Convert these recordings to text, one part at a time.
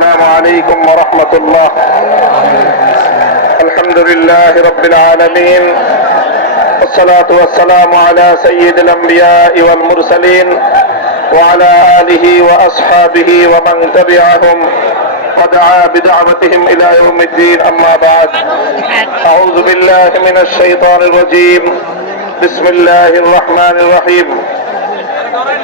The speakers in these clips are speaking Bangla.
السلام عليكم ورحمة الله. الحمد لله رب العالمين والصلاة والسلام على سيد الأنبياء والمرسلين وعلى آله وأصحابه ومن تبعهم ودعا بدعوتهم إلى يوم الدين. أما بعد، أعوذ بالله من الشيطان الرجيم. بسم الله الرحمن الرحيم.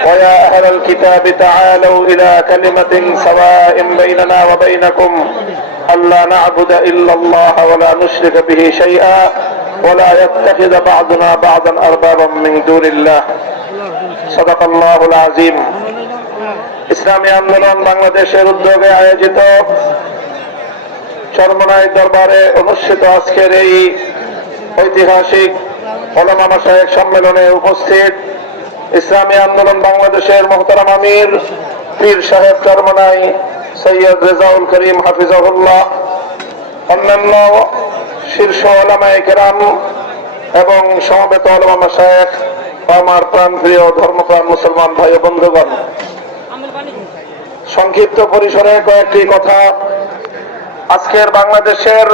ويا أهل الكتاب تعالوا إلى كلمة سواء بيننا وبينكم ألا نعبد إلا الله ولا نشرك به شيئا ولا يتخذ بعضنا بعضا أربابا من دون الله. صدق الله العظيم. ইসলামী আন্দোলন বাংলাদেশের উদ্যোগে আয়োজিত চরমনাই দরবারে অনুষ্ঠিত আজকের এই ঐতিহাসিক উলামা মাশায়েখ সম্মেলনে উপস্থিত ইসলামী আন্দোলন বাংলাদেশের মুহতারাম আমির পীর সাহেব চরমনাই সৈয়দ রেজাউল করিম হাফিজাহুল্লাহ, অন্যান্য শীর্ষ উলামায়ে কেরাম এবং সমবেত উলামা মাশায়েখ, আমার প্রাণপ্রিয় ধর্মপ্রাণ মুসলমান ভাই ও বন্ধুগণ, সংক্ষিপ্ত পরিসরে কয়েকটি কথা। আজকের বাংলাদেশের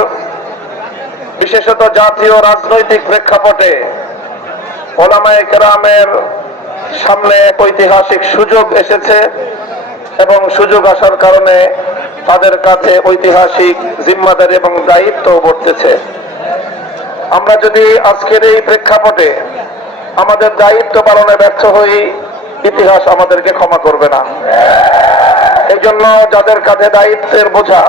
বিশেষত জাতীয় রাজনৈতিক প্রেক্ষাপটে উলামায়ে কেরামের সামনে ঐতিহাসিক সুযোগ এসেছে এবং সুযোগ আসার কারণে তাদের কাছে ঐতিহাসিক জিম্মাদারি এবং দায়িত্ব বর্তেছে। আমরা যদি আজকের এই প্রেক্ষাপটে আমাদের দায়িত্ব পালনে ব্যর্থ হই, ইতিহাস আমাদেরকে ক্ষমা করবে না। এই জন্য যাদের কাঁধে দায়িত্বের বোঝা,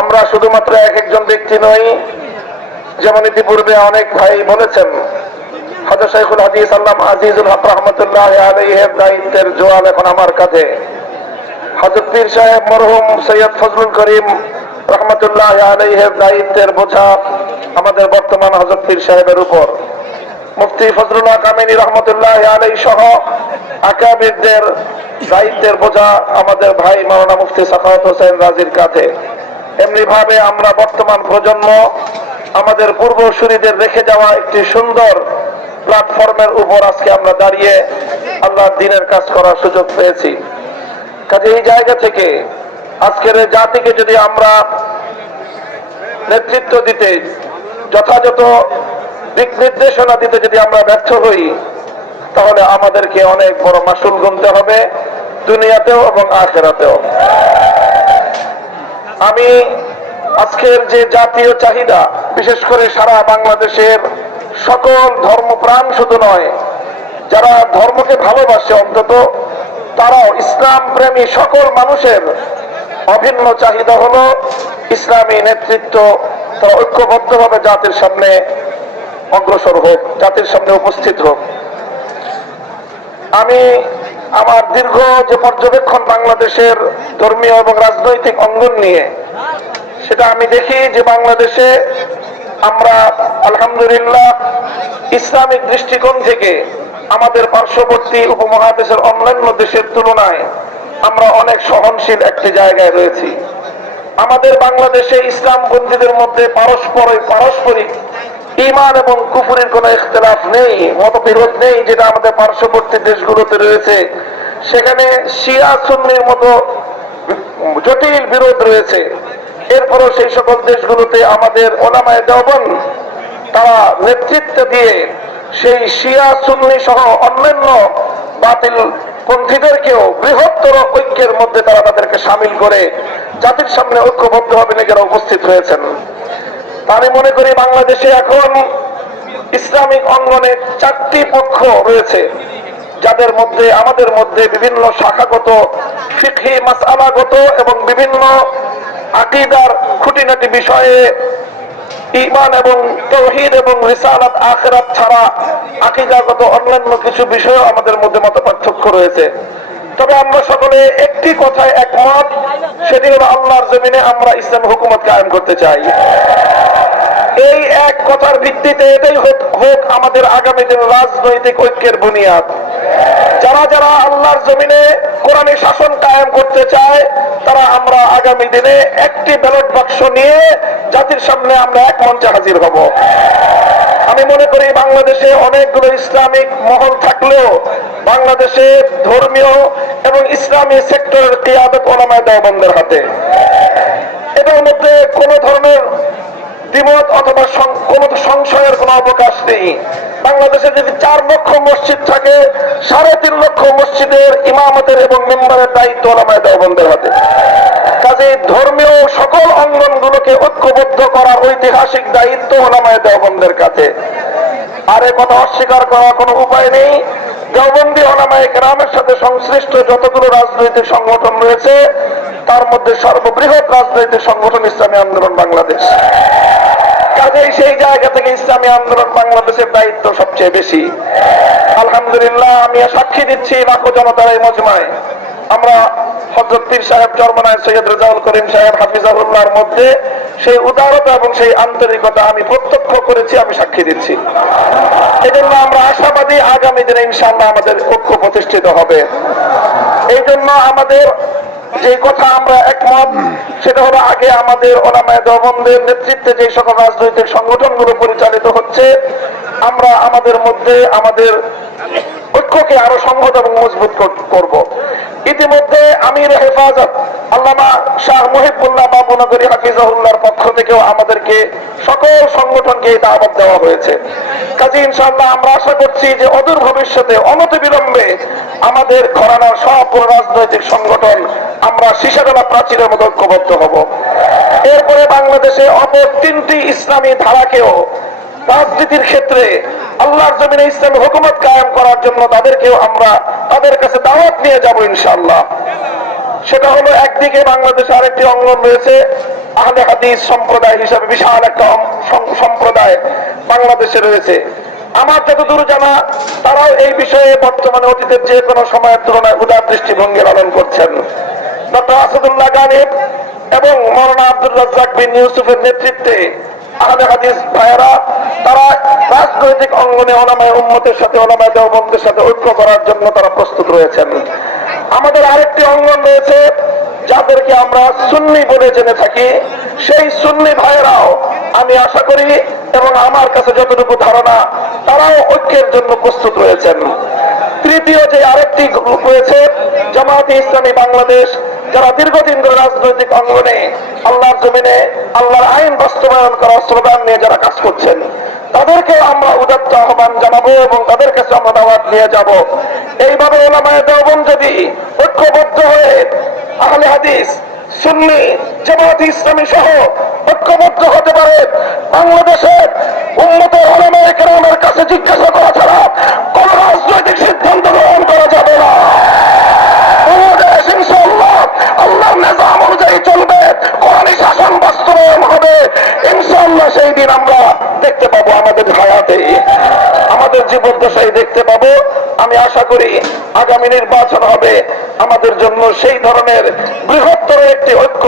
আমরা শুধুমাত্র এক একজন ব্যক্তি নই। যেমন ইতিপূর্বে অনেক ভাই বলেছেন, হযরত শাইখুল হাদিস আল্লামা আজিজুল হক রাহমাতুল্লাহ আলাইহির দায়িত্বের জোয়াল এখন আমার কাঁধে। হযরত পীর সাহেব মরহুম সৈয়দ ফজলুল করিম রাহমাতুল্লাহ আলাইহির দায়িত্বের বোঝা আমাদের বর্তমান হযরত পীর সাহেবের উপর। মুফতি ফজলুল্লাহ কামিনী রহমতুল্লাহ আলাইহি সহ আকাবিরদের দায়িত্বের বোঝা আমাদের ভাই মাওলানা মুফতি সাখাওয়াত হোসেন রাজির কাঁধে। এমনি ভাবে আমরা বর্তমান প্রজন্ম আমাদের পূর্বসূরীদের রেখে যাওয়া একটি সুন্দর প্ল্যাটফর্মের উপর আজকে আমরা দাঁড়িয়ে আল্লাহর দ্বীনের কাজ করার সুযোগ পেয়েছি। কাজে এই জায়গা থেকে আজকের জাতিকে যদি আমরা নেতৃত্ব দিতে, যথাযথ দিক নির্দেশনা দিতে যদি আমরা ব্যর্থ হই, তাহলে আমাদেরকে অনেক বড় মাসুল গুনতে হবে, দুনিয়াতেও এবং আখিরাতেও। আমি আজকের যে জাতীয় চাহিদা, বিশেষ করে সারা বাংলাদেশের সকল ধর্মপ্রাণ শুধু নয়, যারা ধর্মকে ভালোবাসে অন্তত তারাও ইসলাম প্রেমী সকল মানুষের অভিন্ন চাহিদা হলো ইসলামী নেতৃত্ব তারা ঐক্যবদ্ধভাবে জাতির সামনে অগ্রসর হোক, জাতির সামনে উপস্থিত হোক। আমি আমার দীর্ঘ যে পর্যবেক্ষণ বাংলাদেশের ধর্মীয় এবং রাজনৈতিক অঙ্গন নিয়ে, সেটা আমি দেখি যে বাংলাদেশে আমরা আলহামদুলিল্লাহ ইসলামিক দৃষ্টিকোণ থেকে আমাদের পার্শ্ববর্তী উপমহাদেশের অন্যান্য দেশের তুলনায় আমরা অনেক সহনশীল একটি জায়গায় রয়েছি। আমাদের বাংলাদেশে ইসলামপন্থীদের মধ্যে পারস্পরিক ঈমান এবং কুফরের কোনো ইখতিলাফ নেই, মতবিরোধ নেই, যেটা আমাদের পার্শ্ববর্তী দেশগুলোতে রয়েছে। সেখানে শিয়া সুন্নির মতো জটিল বিরোধ রয়েছে। এরপরও সেই সকল দেশগুলোতে আমাদের উলামায়ে দেওবন্দ তারা নেতৃত্ব দিয়ে সেই শিয়া সুন্নি সহ অন্যান্য বাতিল পন্থীদেরকেও বৃহত্তর ঐক্যের মধ্যে তারা তাদেরকে সামিল করে জাতির সামনে ঐক্যবদ্ধভাবে নিজেরা উপস্থিত হয়েছেন। আমি মনে করি বাংলাদেশে এখন ইসলামিক অঙ্গনে 4টি পক্ষ রয়েছে, যাদের মধ্যে আমাদের মধ্যে বিভিন্ন শাখাগত, ফিকহি মাসআলাগত এবং বিভিন্ন আকীদার খুঁটিনাটি বিষয়ে ঈমান এবং তাওহীদ এবং রিসালাত আখিরাত ছাড়া আকীদাগত অন্যান্য কিছু বিষয় আমাদের মধ্যে মতপার্থক্য রয়েছে। তবে আমরা সকলে একটি কথায় একমত, সেটি হলো আল্লাহর জমিনে আমরা ইসলাম হুকুমত কায়েম করতে চাই। এই এক কথার ভিত্তিতে এটাই হোক আমাদের আগামী দিনের রাজনৈতিক ঐক্যের বুনিয়াদ। যারা যারা আল্লাহর জমিনে কোরআনী শাসন কায়েম করতে চায়, তারা আমরা আগামী দিনে একটি ব্যালট বাক্স নিয়ে জাতির সামনে আমরা এক মঞ্চে হাজির হব। আমি মনে করি বাংলাদেশে অনেকগুলো ইসলামিক মহল থাকলেও বাংলাদেশে ধর্মীয় এবং ইসলামী সেক্টরের কিয়াদত উলামায়ে দেওবন্দের হাতে। এটার মধ্যে কোন ধরনের দ্বিমত অথবা কোন সংশয়ের কোন অবকাশ নেই। বাংলাদেশে যদি 4 লক্ষ মসজিদ থাকে, 3.5 লক্ষ মসজিদের ইমামতের এবং মেম্বারের দায়িত্ব উলামায়ে দেওবন্দের হাতে। কাজে ধর্মীয় সকল অঙ্গনগুলোকে ঐক্যবদ্ধ করার ঐতিহাসিক দায়িত্ব উলামায়ে দেওবন্দের কাছে। আর এ কথা অস্বীকার করার কোনো উপায় নেই। দেওবন্দি উলামায়ে কেরামের সাথে সংশ্লিষ্ট যতগুলো রাজনৈতিক সংগঠন রয়েছে, তার মধ্যে সর্ববৃহৎ রাজনৈতিক সংগঠন ইসলামী আন্দোলন বাংলাদেশ। কাজেই সেই জায়গা থেকে ইসলামী আন্দোলন বাংলাদেশের দায়িত্ব সবচেয়ে বেশি। আলহামদুলিল্লাহ, আমি সাক্ষী দিচ্ছি লাখো জনতার এই মজমায় আমরা হযরত পীর সাহেব চরমনায় সৈয়দ রেজাউল করিম সাহেব হাফিজাহুল্লাহর মধ্যে সেই উদারতা এবং সেই আন্তরিকতা আমি প্রত্যক্ষ করেছি, আমি সাক্ষী দিচ্ছি। এজন্য আমরা আশাবাদী আগামী দিনে ইনশাআল্লাহ আমাদের ঐক্য প্রতিষ্ঠিত হবে। এই জন্য আমাদের যে কথা আমরা একমত, সেটা হলো আগে আমাদের উলামায়ে দেওবন্দের নেতৃত্বে যে সকল রাজনৈতিক সংগঠনগুলো পরিচালিত হচ্ছে, আমরা আমাদের মধ্যে আমাদের ঐক্যকে আরো সংহত এবং মজবুত করব। ইতিমধ্যে আমির হেফাজত আল্লামা শাহ মুহিবুল্লাহ বাবুনগরী হাফিজাহুল্লাহর পক্ষ থেকেও আমাদেরকে সকল সংগঠনকে দাওয়াত দেওয়া হয়েছে। কাজে ইনশাআল্লাহ আমরা আশা করছি যে অদূর ভবিষ্যতে অনতিবিলম্বে আমাদের ঘরানার সব রাজনৈতিক সংগঠন আমরা সীসাডালা প্রাচীরের মতো ঐক্যবদ্ধ হব। এরপরে বাংলাদেশে অপর 3টি ইসলামী ধারাকেও রাজনীতির ক্ষেত্রে আল্লাহর জমিনে ইসলামী হুকুমত কায়েম করার জন্য তাদেরকেও আমরা তাদের কাছে দাওয়াত নিয়ে যাব ইনশাআল্লাহ। সেটা হলো, একদিকে বাংলাদেশে আরেকটি অঙ্গন রয়েছে আহলে হাদিস সম্প্রদায় হিসাবে বিশাল একটা সম্প্রদায় বাংলাদেশে রয়েছে। আমার যতদূর জানা, তারাও এই বিষয়ে বর্তমানে অতীতের যে কোনো সময়ের তুলনায় উদার দৃষ্টিভঙ্গি লালন করছেন। ডক্টর আসাদুল্লাহ গালিব এবং মাওলানা আব্দুর রাজ্জাক বিন ইউসুফের নেতৃত্বে আহলে হাদিস ভাইয়েরা তারা রাজনৈতিক অঙ্গনে উলামায়ে উম্মতের সাথে উলামায়ে দেওবন্দের সাথে ঐক্য করার জন্য তারা প্রস্তুত রয়েছেন। আমাদের আরেকটি অঙ্গন রয়েছে যাদেরকে আমরা সুন্নি বলে জেনে থাকি, সেই সুন্নি ভাইয়েরাও আমি আশা করি এবং আমার কাছে যতটুকু ধারণা, তারাও ঐক্যের জন্য প্রস্তুত রয়েছেন। তৃতীয় যে আরেকটি গ্রুপ রয়েছে জামায়াতে ইসলামী বাংলাদেশ, যারা দীর্ঘদিন ধরে রাজনৈতিক অঙ্গনে আল্লাহর জমিনে আল্লাহর আইন বাস্তবায়ন করার স্লোগান নিয়ে যারা কাজ করছেন, তাদেরকে আমরা উদাত্ত আহ্বান জানাবো এবং তাদের কাছে আমরা দাওয়াত নিয়ে যাব। এইভাবে উলামায়ে দেওবন্দ যদি ঐক্যবদ্ধ হয়ে আহলে হাদিস, সুন্নি, জামায়াতে ইসলামী সহ ঐক্যবদ্ধ হতে পারে, বাংলাদেশের উম্মতের উলামায়ে কেরামের কাছে জিজ্ঞাসা করা ছাড়া কোন রাজনৈতিক সিদ্ধান্ত গ্রহণ করা যাবে না। বাংলাদেশ ইনশাআল্লাহ আল্লাহর নিজাম অনুযায়ী চলবে, কোরআনী শাসন বাস্তবায়ন হবে ইনশাআল্লাহ। সেই দিন আমরা দেখতে পাবো আমাদের হায়াতে, আমাদের জীবদ্দশায় দেখতে পাবো। আমি আশা করি আগামী নির্বাচন হবে আমাদের জন্য সেই ধরনের বৃহত্তর একটি ঐক্য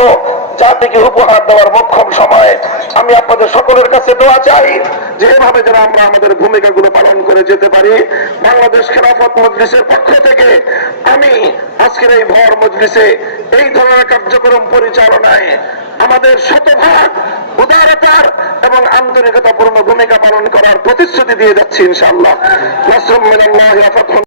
জাতিকে উপহার দেওয়ার মোক্ষম সময়। আমি আপনাদের সকলের কাছে দোয়া চাই যে এভাবে যেন আমরা আমাদের ভূমিকাগুলো পালন করে যেতে পারি। বাংলাদেশ খেলাফত মজলিসের পক্ষ থেকে আমি আজকের এই ভর মজলিসে এই ধরনের কার্যক্রম পরিচালনায় আমাদের শতভাগ উদারতার এবং আন্তরিকতাপূর্ণ ভূমিকা পালন করার প্রতিশ্রুতি দিয়ে যাচ্ছি ইনশাআল্লাহ। নাসরুম মিনাল্লাহি ওয়া ফাতহুন